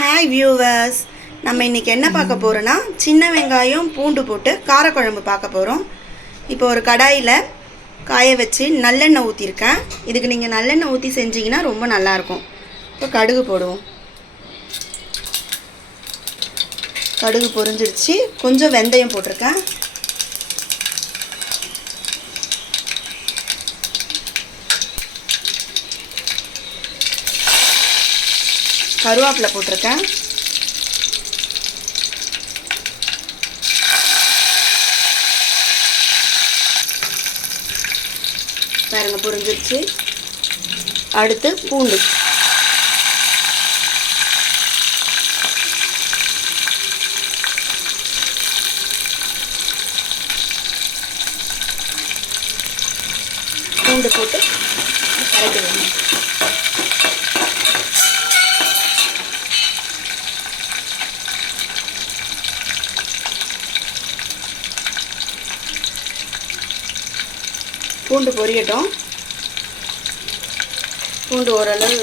Hi viewers, நம்ம இன்றைக்கி என்ன பார்க்க போகிறோன்னா சின்ன வெங்காயம் பூண்டு போட்டு காரக்குழம்பு பார்க்க போகிறோம். இப்போ ஒரு கடாயில் காய வச்சு நல்லெண்ணெய் ஊற்றிருக்கேன். இதுக்கு நீங்கள் நல்லெண்ணெய் ஊற்றி செஞ்சிங்கன்னா ரொம்ப நல்லாயிருக்கும். இப்போ கடுகு போடுவோம். கடுகு பொரிஞ்சிடுச்சு. கொஞ்சம் வெந்தயம் போட்டிருக்கேன். கருவேப்பிலை போட்டிருக்கேன். பாருங்க பொரிஞ்சிருச்சு. அடுத்து பூண்டு. பூண்டு போட்டு கரைக்கணும். பூண்டு பொரியட்டும். பூண்டு ஓரளவு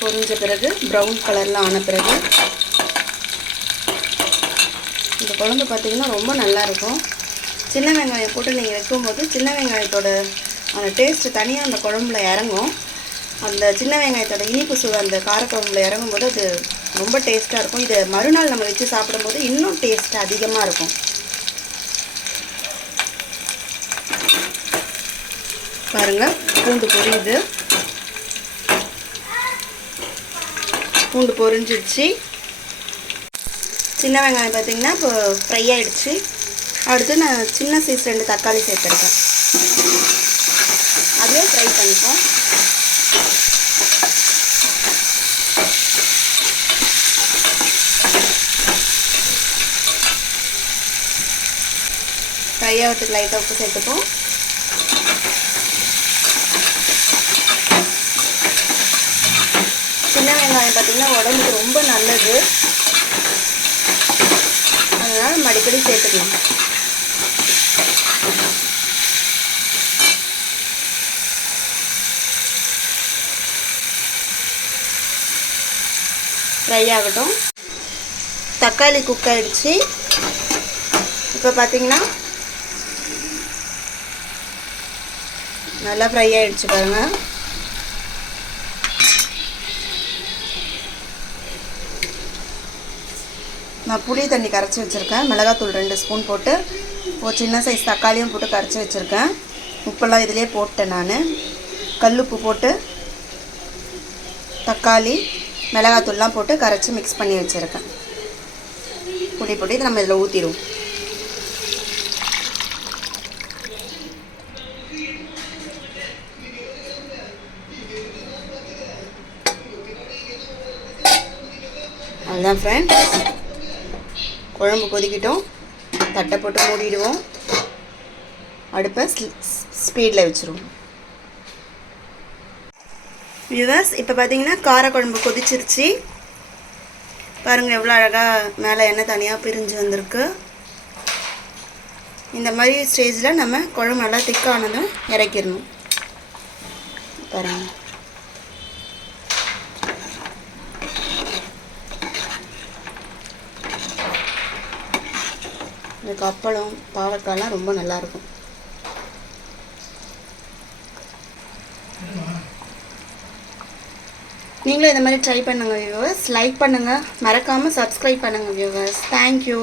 பொரிஞ்ச பிறகு ப்ரௌன் கலரில் ஆன பிறகு இந்த குழம்பு பார்த்திங்கன்னா ரொம்ப நல்லாயிருக்கும். சின்ன வெங்காயம் போட்டு நீங்கள் வைக்கும்போது சின்ன வெங்காயத்தோட அந்த டேஸ்ட்டு தனியாக அந்த குழம்புல இறங்கும். அந்த சின்ன வெங்காயத்தோட இனிப்பு சுவை அந்த காரக்குழம்புல இறங்கும்போது அது ரொம்ப டேஸ்ட்டாக இருக்கும். இதை மறுநாள் நம்ம வச்சு சாப்பிடும்போது இன்னும் டேஸ்ட் அதிகமாக இருக்கும். பாருங்கள் பூண்டு பொரியுது. பூண்டு பொரிஞ்சிடுச்சு. சின்ன வெங்காயம் பார்த்திங்கன்னா இப்போ ஃப்ரை ஆகிடுச்சு. அடுத்து நான் சின்ன சைஸ் 2 தக்காளி சேர்த்துருக்கேன். அதுவே ஃப்ரை பண்ணிப்போம். ஃப்ரை ஆகிறதுக்கு லைட்டாக உப்பு சேர்த்துப்போம். சின்ன வெங்காயம் பார்த்திங்கன்னா உடம்புக்கு ரொம்ப நல்லது. அதனால் நம்ம அடிக்கடி சேர்த்துக்கலாம். ஃப்ரை ஆகட்டும். தக்காளி குக் ஆகிடுச்சு. இப்போ பார்த்திங்கன்னா நல்லா ஃப்ரை ஆகிடுச்சு பாருங்கள். நான் புளி தண்ணி கரைச்சி வச்சுருக்கேன். மிளகாத்தூள் 2 ஸ்பூன் போட்டு ஒரு சின்ன சைஸ் தக்காளியும் போட்டு கரைச்சி வச்சுருக்கேன். உப்பெல்லாம் இதிலே போட்டேன். நான் கல்லுப்பு போட்டு தக்காளி மிளகாத்தூள்லாம் போட்டு கரைச்சி மிக்ஸ் பண்ணி வச்சுருக்கேன். புளி போட்டு இதை நம்ம இதில் ஊற்றிடுவோம். அதுதான் ஃப்ரெண்ட்ஸ், குழம்பு கொதிக்கிட்டோம். தட்டை போட்டு மூடிடுவோம். அடுப்பை ஸ்பீடில் வச்சுருவோம். வியூவர்ஸ், இப்போ பார்த்தீங்கன்னா காரக்குழம்பு கொதிச்சிருச்சு. பாருங்கள் எவ்வளோ அழகாக மேலே எண்ணெய் தனியாக பிரிஞ்சு வந்திருக்கு. இந்த மாதிரி ஸ்டேஜில் நம்ம குழம்பு நல்லா திக்கானதும் இறக்கிடணும். பாருங்கள் இதுக்கு அப்பளம் பாவக்காய்லாம் ரொம்ப நல்லாயிருக்கும். நீங்களும் இந்த மாதிரி ட்ரை பண்ணுங்கள் வியூவர்ஸ். லைக் பண்ணுங்கள், மறக்காமல் சப்ஸ்கிரைப் பண்ணுங்கள் வியூவர்ஸ். தேங்க்யூ.